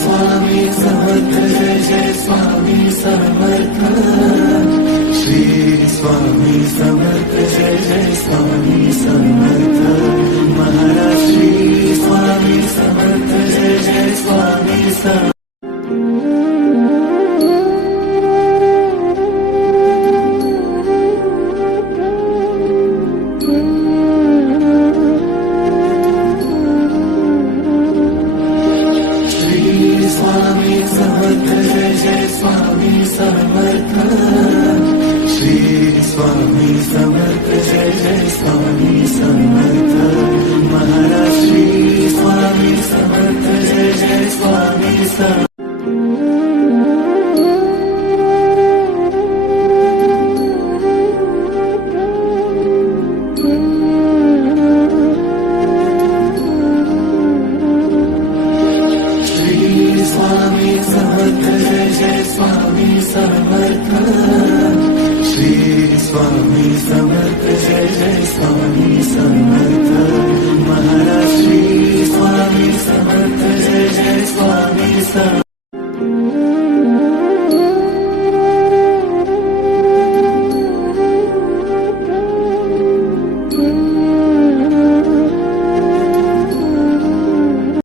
Swami Samarth Jai Jai Swami Samarth. Shri Swami Samarth Jai Jai Swami Samarth. Maharaj Shri Swami Samarth Jai Jai Swami Samarth. Swami Samarth Jai Jai Swami Samarth. Shri Swami Samarth Jai Jai Swami Samarth. Maharaj Shri Swami Samarth Jai Jai Swami Samarth. Swami Samarth Jai Jai Swami Samarth. Shri Swami Samarth.